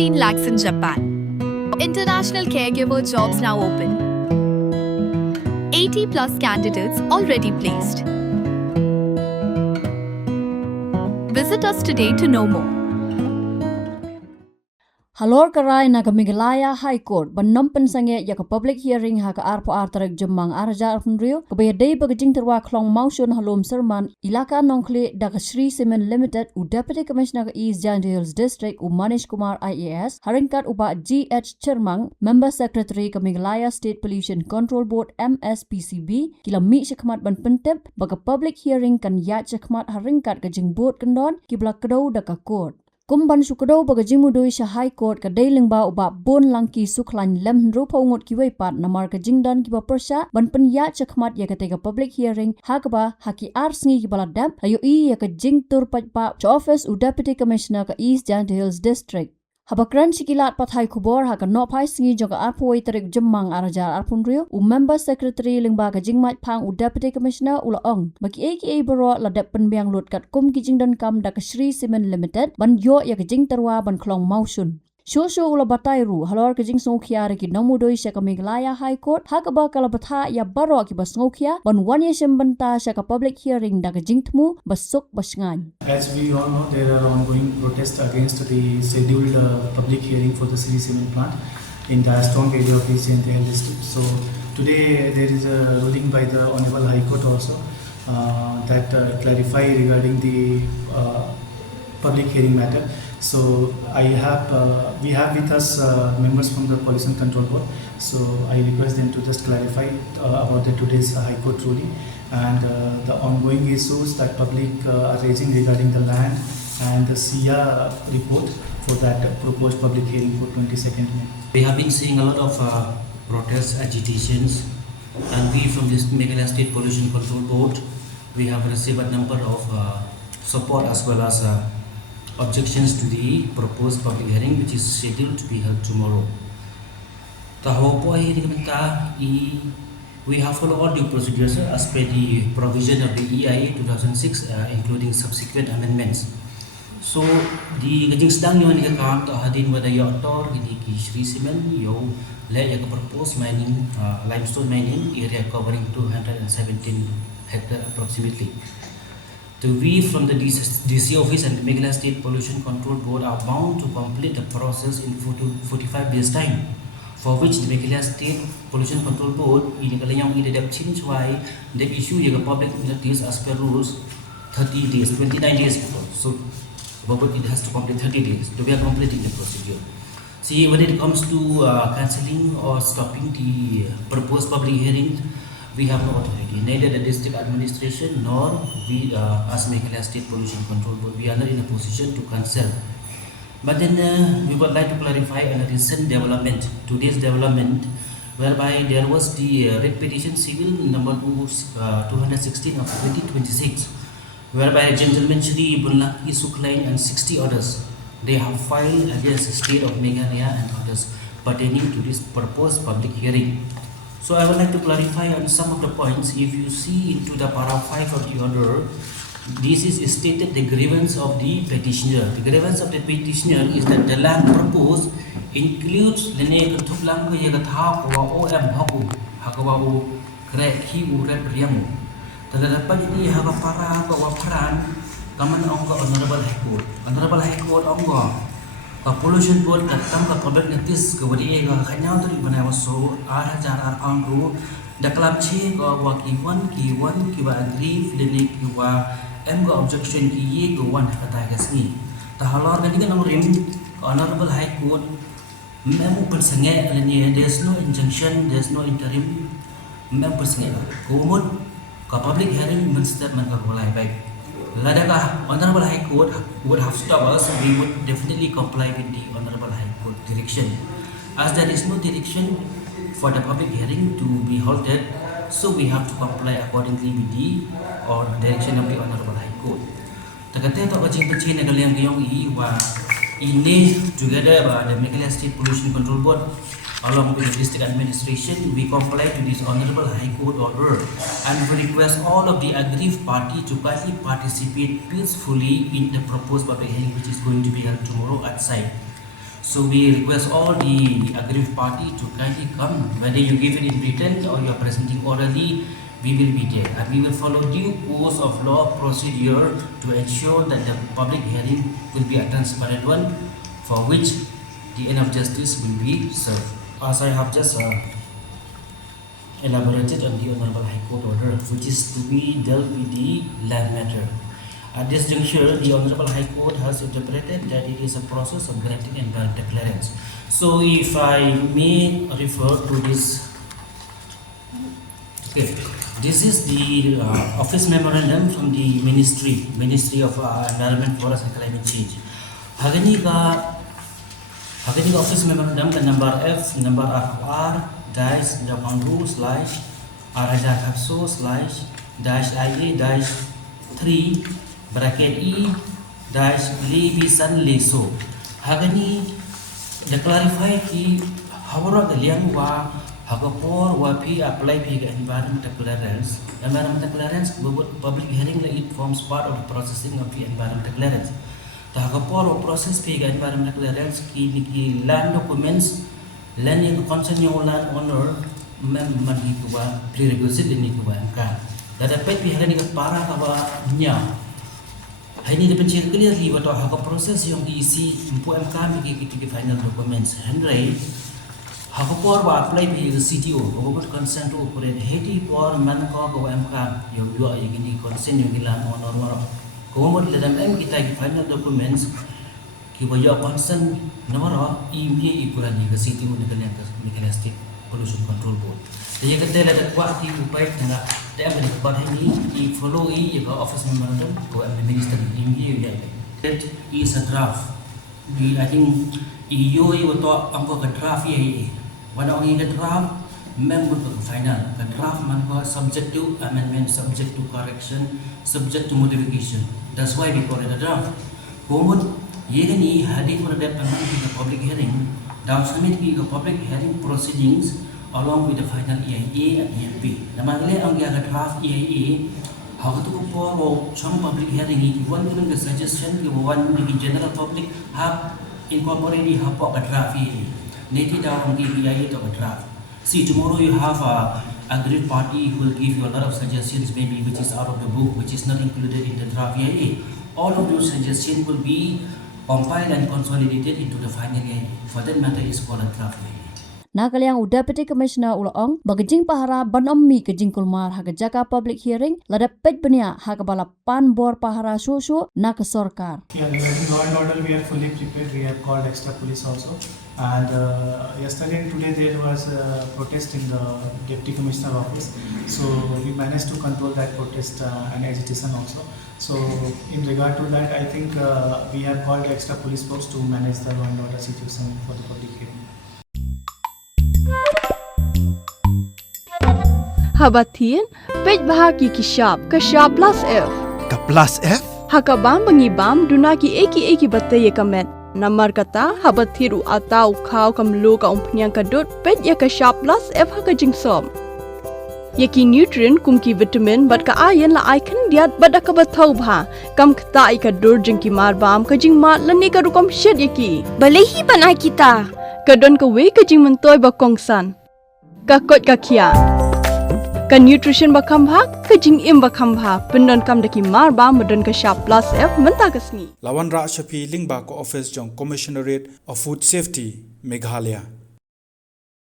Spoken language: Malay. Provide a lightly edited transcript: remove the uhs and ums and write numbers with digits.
15 lakhs in Japan. International caregiver jobs now open. 80 plus candidates already placed. Visit us today to know more. Halor karai na Meghalaya High Court bannom pensange ya ka public hearing ha ka arpo artarek jemang arja arfunrio ka bayadai bagajing terwa klong mausun halom serman ilaka nongkle da ka Sri Cement Limited u Deputy Commissioner ka East Giant Hills District u Manish Kumar IAS haringkat uba GH Chermang Member Secretary ka Meghalaya State Pollution Control Board MSPCB kila mi syakmat ban pentep baga public hearing kan ya syakmat haringkat ka jing board kendon kibla kedau da ka court. Kumban sukado bagajing mudoi sa High Court ka dailing ba uba bon langki suklan lem rupa ungot kiwai pat namar ka jingdan kiba persya ban penya chakmat ya katega public hearing hakaba haki arsngi kibala dam ayo I ya ka jing tur pa office u Deputy Commissioner ka East Giant Hills District. Habakran sikilat pathai kubor ha ka no phai singi joga arpoi tarik jemmang arajar arpunrio u Member Secretary lingba ka jingmat phang u Deputy Commissioner ulaong baki aka baro la dep penbiang lut kat kum ki jingdan kam da ka Sri Cement Limited ban yo ya ka jing terwa ban klong mausun Shosho ula batai ru halor ka jing songkhia ki nomudoi sya ka Meghalaya High Court hakaba kala batha ya baro ki basngokkhia ban wan ya sembanta sya ka public hearing da ka jing thmu basuk basngan. As we all know, there are ongoing protests against the scheduled public hearing for the Sri Cement plant in the Stone area of East Giant Hills District. So today there is a ruling by the Honorable High Court also that clarify regarding the public hearing matter. So we have with us members from the Pollution Control Board. So I request them to just clarify about today's High Court ruling and the ongoing issues that public are raising regarding the land and the SIA report for that proposed public hearing for 22nd May. We have been seeing a lot of protests, agitations, and we from this Meghalaya State Pollution Control Board, we have received a number of support as well as objections to the proposed public hearing which is scheduled to be held tomorrow. We have followed all due procedures as per the provision of the EIA 2006 including subsequent amendments. So the gajing sedang yo ni ka hadin wada yo tor ki Sri Cement yo le ya proposed mining limestone mining area covering 217 hectare approximately. We from the DC office and the Meghalaya State Pollution Control Board are bound to complete the process in 45 days time, for which the Meghalaya State Pollution Control Board in Kalayang idadap change why they issue the public notice as per rules 30 days, 29 days before. So it has to complete 30 days to be completing the procedure. See, when it comes to cancelling or stopping the proposed public hearing, we have no authority, neither the district administration nor we as Meghalaya State Pollution Control Board, we are not in a position to cancel. But then we would like to clarify a recent development, today's development, whereby there was the writ petition civil number 216 of 2026, whereby gentlemen Shri Bunlaki Suklain and 60 others, they have filed against the state of Meghalaya and others pertaining to this proposed public hearing. So I would like to clarify on some of the points. If you see into the para 5 of the order, this is stated the grievance of the petitioner. The grievance of the petitioner is that the land proposed includes the name of Tuplang Yagatha or OM Haku, Hakawabu, Kreki Urep Riamu. Terdapat ini Hakapara Kawaparan, Kaman Onga Honorable High Court. Honorable High Court Onga. Pollution Board datang ke public notice ke wadi ke kanya tu mana waso cara angru daklam chi ke wakiwan kiwa agree deni kiwa go objection ki go wan kata kasni tahalor gani kan rim Honorable High Court memu persenge alani there's no injunction, there's no interim memu persenge kumud ke public hearing statement ke mulai baik Ladakah Honorable High Court would have stopped us, we would definitely comply with the Honorable High Court direction. As there is no direction for the public hearing to be halted, so we have to comply accordingly with the direction of the Honorable High Court. Takatnya tak kecil-kecil negara yang wa ini together the Meghalaya State Pollution Control Board along with the district administration, we comply to this Honorable High Court order and we request all of the aggrieved party to kindly participate peacefully in the proposed public hearing which is going to be held tomorrow at site. So we request all the aggrieved party to kindly come. Whether you give it in written or you are presenting orally, we will be there. And we will follow due course of law procedure to ensure that the public hearing will be a transparent one, for which the end of justice will be served. As I have just elaborated on the Honorable High Court order, which is to be dealt with the land matter. At this juncture, the Honorable High Court has interpreted that it is a process of granting environmental clearance. So, if I may refer to this, okay, this is the office memorandum from the Ministry of Environment, Forest and Climate Change. Hagani ka office memorandum ka number F, number R-R-10/-IA-3 bracket E-Levisan-Leso. Hagani the clarify ki hawara the liang wa hagapor wa pi apply pi environmental clearance. Environmental clearance public hearing it forms part of the processing of the environmental clearance. The hagapor wa process pi environmental clearance ki land documents land yang concern yung land owner man itu ba prerequisite ini tu ba kan. Dapat pi hagani ka para ka ba nya. Ini dipencet clearly bahawa hak proses yang diisi empu MK bagi final documents. Henry, hak por wa apply bagi CTO, about consent to operate. Heti por man ko bawa MK yang dua yang ini consent yang hilang honor maro. Kemudian dalam M kita bagi final documents, kita bawa consent nomor email ikuran di CTO dengan state pollution control board. Jadi kita lihat kuat di upaya tengah dia berdebat ini di follow juga office memorandum to the minister email ya. That is a draft. I think EU itu ambil ke draft ya. Wana orang ke draft member ke final. Ke draft mana subject to amendment, subject to correction, subject to modification. That's why we call it a draft. Kemudian ini hadir pada public hearing. Dalam submit ke public hearing proceedings along with the final EIA and EMP. Namanya ang gaya draft EIA, hak tu kupor trong public hearing ini, one dengan suggestion ke one dengan general public have incorporate di hak ke draft EIA. Nanti dalam EIA tu draft. See, tomorrow you have a agreed party who will give you a lot of suggestions, maybe which is out of the book, which is not included in the draft EIA. All of those suggestions will be compiled and consolidated into the final EIA. For that matter, is called a draft EIA. Nakaliang Deputy Commissioner Ulaong bagajing pahara banommi kejing kulmar haga jaka public hearing lada pej benia haga bala pan bor pahara susu nak sorkar. Yeah, regarding law and order, we are fully prepared. We have called extra police also. And yesterday and today there was a protest in the Deputy Commissioner office. So we managed to control that protest and agitation also. So in regard to that, I think we have called extra police force to manage the law and order situation for the public hearing. Habatin, pej bahagi kishab, kashab plus F. Ka plus F? Hakabam bangibam dunaki eki bataye kamet. Namar kata habathiru atau kau kamlu ka umpnyang kadut pej ya kashab plus F haka jingsom. Yaki nutrient kumki vitamin bat ka ayan la icon diat bada ka bathau bha. Kam kata ikadur jingki marbam ka jingmat lani ka rukom shed yaki. Balehi banai kita. Kadon ka we ka jing mentoy ba kongsan. Kakot ka kia. Ka nutrition ba khambha ka jing im ba khambha pendon kam daki mar ba medon ka sharp plus F menta kasni Lawan Ra Shafi Lingba ko office jong Commissionerate of Food Safety Meghalaya.